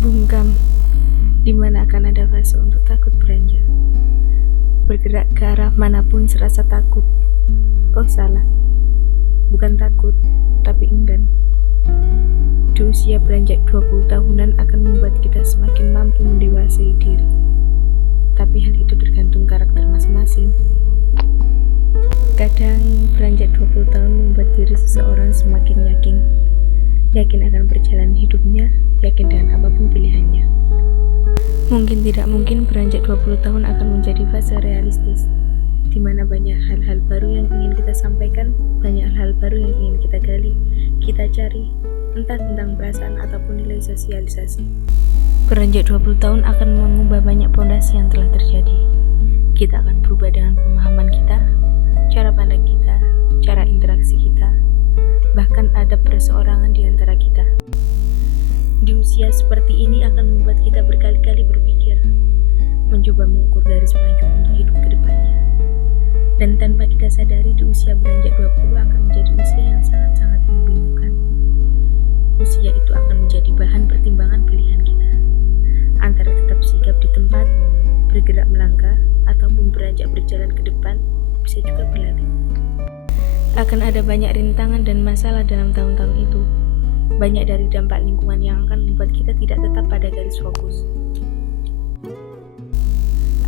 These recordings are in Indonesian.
Bungkam, di mana akan ada fase untuk takut beranjak. Bergerak ke arah manapun serasa takut. Oh salah, bukan takut, tapi enggan. Di usia beranjak 20 tahunan akan membuat kita semakin mampu mendewasai diri. Tapi hal itu tergantung karakter masing-masing. Kadang beranjak 20 tahun membuat diri seseorang semakin yakin akan perjalanan hidupnya, yakin dengan apapun pilihannya. Mungkin tidak mungkin beranjak 20 tahun akan menjadi fase realistis, di mana banyak hal-hal baru yang ingin kita sampaikan, banyak hal baru yang ingin kita gali, kita cari, entah tentang perasaan ataupun nilai sosialisasi. Beranjak 20 tahun akan mengubah banyak pondasi yang telah terjadi. Kita akan berubah dengan pemahaman kita, cara pandang kita, cara interaksi kita, bahkan adab perseorangan di antara kita. Di usia seperti ini akan membuat kita berkali-kali berpikir, mencoba mengukur garis maju untuk hidup ke depannya. Dan tanpa kita sadari, di usia beranjak 20 akan menjadi usia yang sangat-sangat membingungkan. Usia itu akan menjadi bahan pertimbangan pilihan kita, antara tetap sigap di tempat, bergerak melangkah, ataupun beranjak berjalan ke depan, bisa juga berlari. Akan ada banyak rintangan dan masalah dalam tahun-tahun itu. Banyak dari dampak lingkungan yang akan membuat kita tidak tetap pada garis fokus.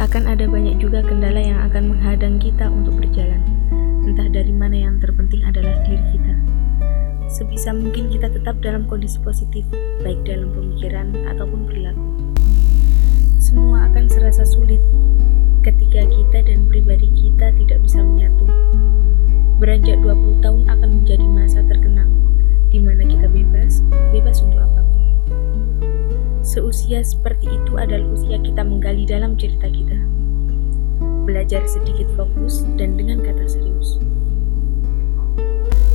Akan ada banyak juga kendala yang akan menghadang kita untuk berjalan. Entah dari mana, yang terpenting adalah diri kita. Sebisa mungkin kita tetap dalam kondisi positif, baik dalam pemikiran ataupun perilaku. Semua akan serasa sulit ketika kita dan pribadi kita tidak bisa menyatu. Beranjak 20 tahun akan menjadi masa terkenang, di mana kita bebas untuk apapun. Seusia seperti itu adalah usia kita menggali dalam cerita kita, belajar sedikit fokus dan dengan kata serius.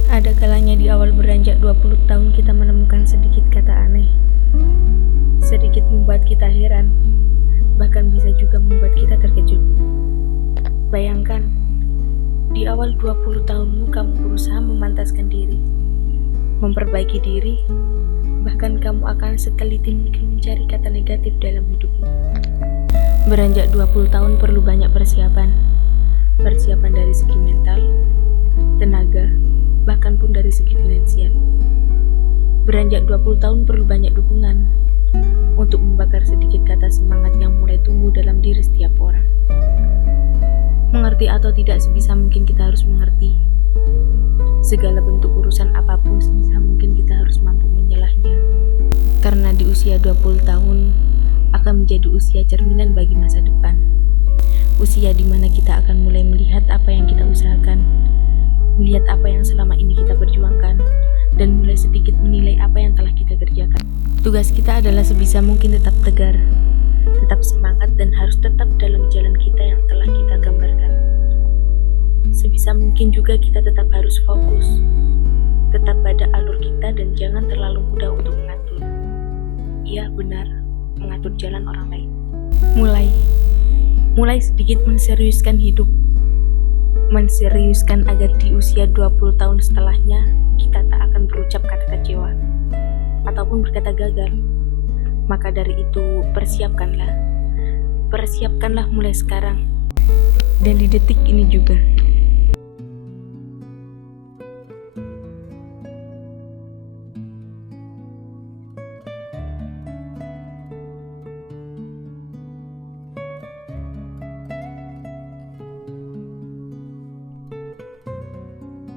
Ada kalanya di awal beranjak 20 tahun kita menemukan sedikit kata aneh, sedikit membuat kita heran, bahkan bisa juga membuat kita terkejut. Bayangkan, di awal 20 tahunmu kamu berusaha memantaskan diri, memperbaiki diri, bahkan kamu akan seteliti mungkin mencari kata negatif dalam hidupmu. Beranjak 20 tahun perlu banyak persiapan dari segi mental, tenaga, bahkan pun dari segi finansial. Beranjak 20 tahun perlu banyak dukungan untuk membakar sedikit kata semangat yang mulai tumbuh dalam diri setiap orang. Mengerti atau tidak, sebisa mungkin kita harus mengerti. Segala bentuk urusan apapun, sebisa mungkin kita harus mampu menyelahnya. Karena di usia 20 tahun akan menjadi usia cerminan bagi masa depan. Usia di mana kita akan mulai melihat apa yang kita usahakan, melihat apa yang selama ini kita perjuangkan, dan mulai sedikit menilai apa yang telah kita kerjakan. Tugas kita adalah sebisa mungkin tetap tegar, tetap semangat, dan harus tetap dalam jalan kita yang telah kita gambarkan. Sebisa mungkin juga kita tetap harus fokus, tetap pada alur kita, dan jangan terlalu mudah untuk mengatur. Iya benar, mengatur jalan orang lain. Mulai sedikit menseriuskan hidup, menseriuskan agar di usia 20 tahun setelahnya kita tak akan berucap kata kecewa ataupun berkata gagal. Maka dari itu persiapkanlah mulai sekarang dan di detik ini juga.